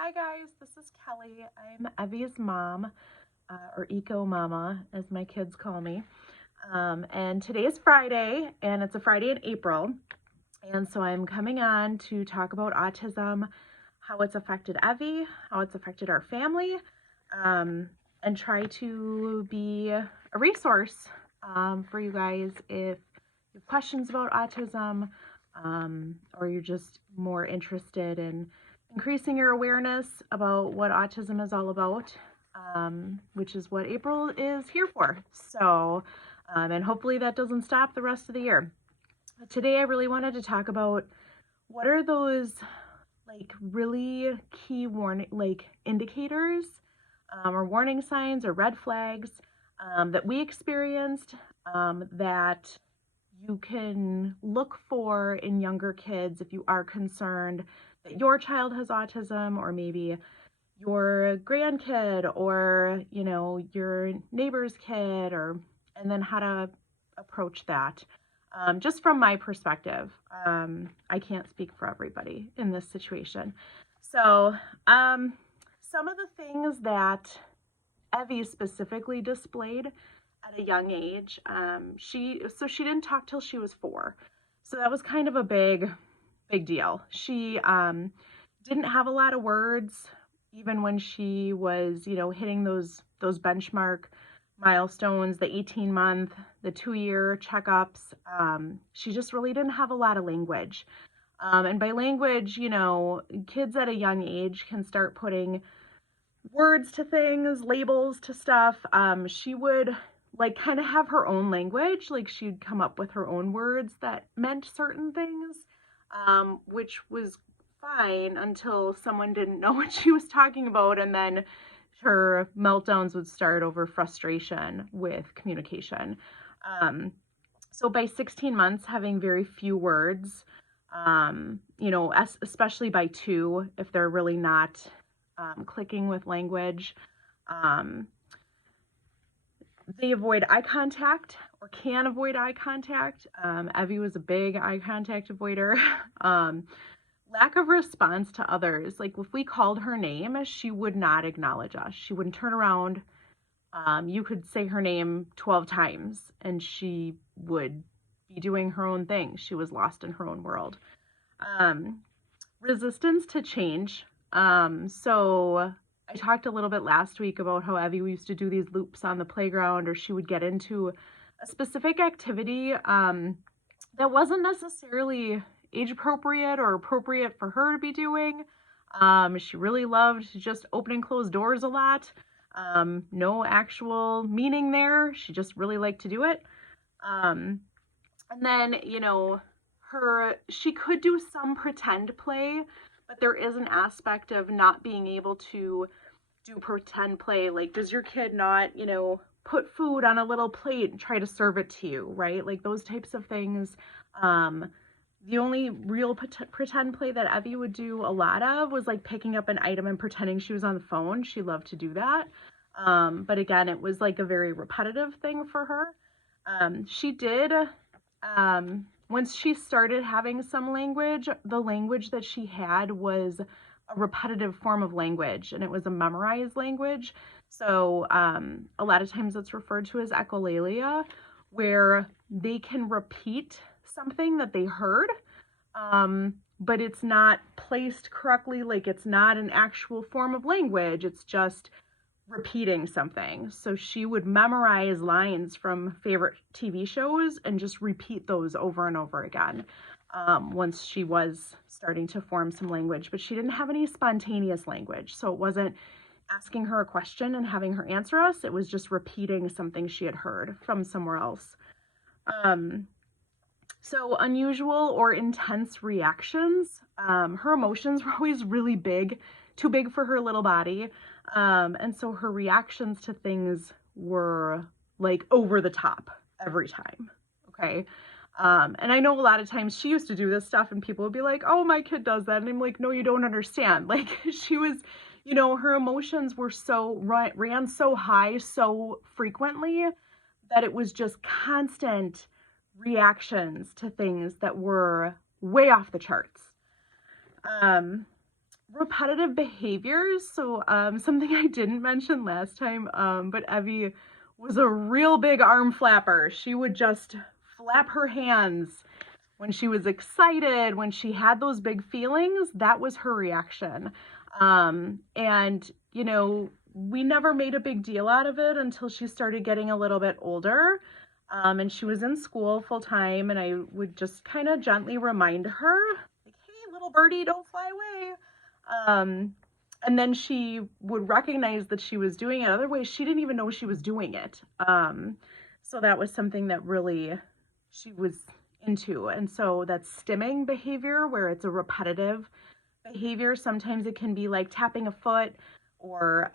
Hi guys, this is Kelly. I'm Evie's mom, or EcoMama as my kids call me. And today is Friday, and it's a Friday in April. And so I'm coming on to talk about autism, how it's affected Evie, how it's affected our family, and try to be a resource for you guys if you have questions about autism, or you're just more interested in increasing your awareness about what autism is all about, which is what April is here for. So, and hopefully that doesn't stop the rest of the year. But today I really wanted to talk about what are those like really key indicators, or warning signs or red flags that we experienced, that you can look for in younger kids if you are concerned that your child has autism, or maybe your grandkid, or your neighbor's kid, and then how to approach that. Just from my perspective, I can't speak for everybody in this situation. So some of the things that Evie specifically displayed at a young age, she didn't talk till she was 4. So that was kind of a big deal. She didn't have a lot of words, even when she was, hitting those benchmark milestones, the 18-month, the 2-year checkups. She just really didn't have a lot of language. And by language, kids at a young age can start putting words to things, labels to stuff. She would kind of have her own language. Like, she'd come up with her own words that meant certain things, which was fine until someone didn't know what she was talking about, and then her meltdowns would start over frustration with communication. So by 16 months, having very few words, especially by 2, if they're really not clicking with language, they avoid eye contact, or can avoid eye contact. Evie was a big eye contact avoider. Lack of response to others. Like, if we called her name, she would not acknowledge us. She wouldn't turn around. You could say her name 12 times and she would be doing her own thing. She was lost in her own world. Resistance to change. So I talked a little bit last week about how Evie used to do these loops on the playground, or she would get into a specific activity that wasn't necessarily age appropriate or appropriate for her to be doing. She really loved just opening closed doors a lot. No actual meaning there. She just really liked to do it. And then, she could do some pretend play, but there is an aspect of not being able to do pretend play. Like, does your kid not, put food on a little plate and try to serve it to you, right? Like, those types of things. The only real pretend play that Evie would do a lot of was like picking up an item and pretending she was on the phone. She loved to do that. But again, it was like a very repetitive thing for her. She did, once she started having some language, the language that she had was a repetitive form of language, and it was a memorized language. So a lot of times it's referred to as Echolalia, where they can repeat something that they heard, but it's not placed correctly. Like, it's not an actual form of language. It's just repeating something. So she would memorize lines from favorite TV shows and just repeat those over and over again, once she was starting to form some language. But she didn't have any spontaneous language. So it wasn't asking her a question and having her answer us. It was just repeating something she had heard from somewhere else. So unusual or intense reactions. Her emotions were always really big, too big for her little body. And so her reactions to things were like over the top every time. Okay. And I know a lot of times she used to do this stuff and people would be like, oh, my kid does that. And I'm like, no, you don't understand. Like, she was, her emotions were ran so high so frequently that it was just constant reactions to things that were way off the charts. repetitive behaviors. So something I didn't mention last time, but Evie was a real big arm flapper. She would just flap her hands when she was excited, when she had those big feelings. That was her reaction. And, you know, we never made a big deal out of it until she started getting a little bit older. And she was in school full time, and I would just kind of gently remind her, like, hey, little birdie, don't fly away. And then she would recognize that she was doing it. Otherwise, she didn't even know she was doing it. So that was something that really she was into. And so that's stimming behavior, where it's a repetitive behavior. Sometimes it can be like tapping a foot, or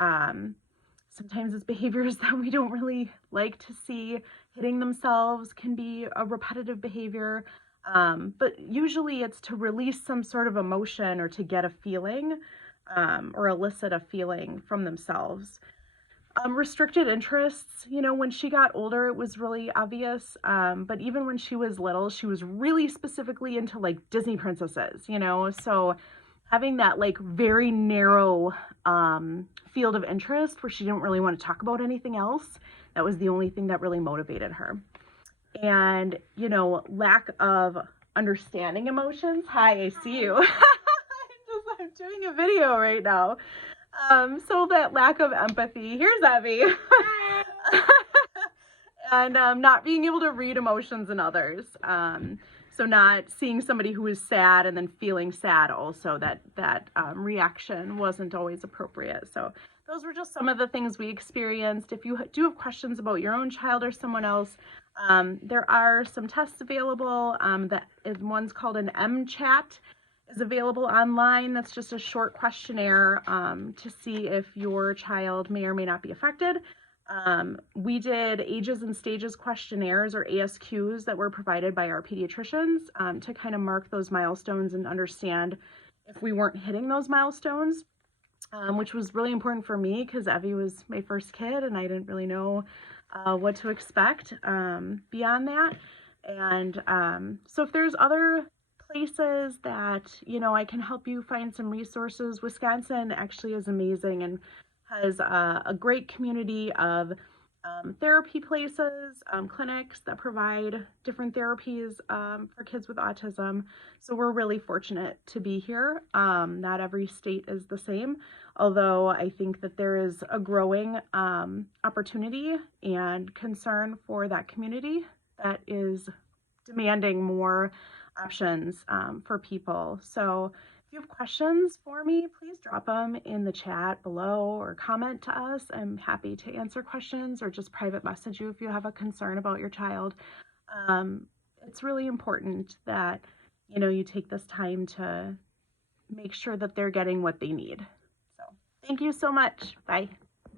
sometimes it's behaviors that we don't really like to see. Hitting themselves can be a repetitive behavior. But usually it's to release some sort of emotion or to get a feeling, or elicit a feeling from themselves. Restricted interests, you know, when she got older, it was really obvious. But even when she was little, she was really specifically into like Disney princesses, you know, so having that like very narrow field of interest where she didn't really want to talk about anything else, that was the only thing that really motivated her. And, you know, lack of understanding emotions. Hi, I see you. I'm doing a video right now. So that lack of empathy. Here's Evie. And not being able to read emotions in others. So not seeing somebody who is sad and then feeling sad also, that reaction wasn't always appropriate. So those were just some of the things we experienced. If you do have questions about your own child or someone else, there are some tests available. One's called an MChat, is available online. That's just a short questionnaire to see if your child may or may not be affected. We did ages and stages questionnaires, or ASQs, that were provided by our pediatricians to kind of mark those milestones and understand if we weren't hitting those milestones, which was really important for me because Evie was my first kid and I didn't really know what to expect beyond that. And so if there's other places that, you know, I can help you find some resources. Wisconsin actually is amazing and has a great community of therapy places, clinics that provide different therapies for kids with autism. So we're really fortunate to be here. Not every state is the same, although I think that there is a growing opportunity and concern for that community that is demanding more options for people. So if you have questions for me, please drop them in the chat below or comment to us. I'm happy to answer questions or just private message you if you have a concern about your child. It's really important that, you know, you take this time to make sure that they're getting what they need. So thank you so much. Bye.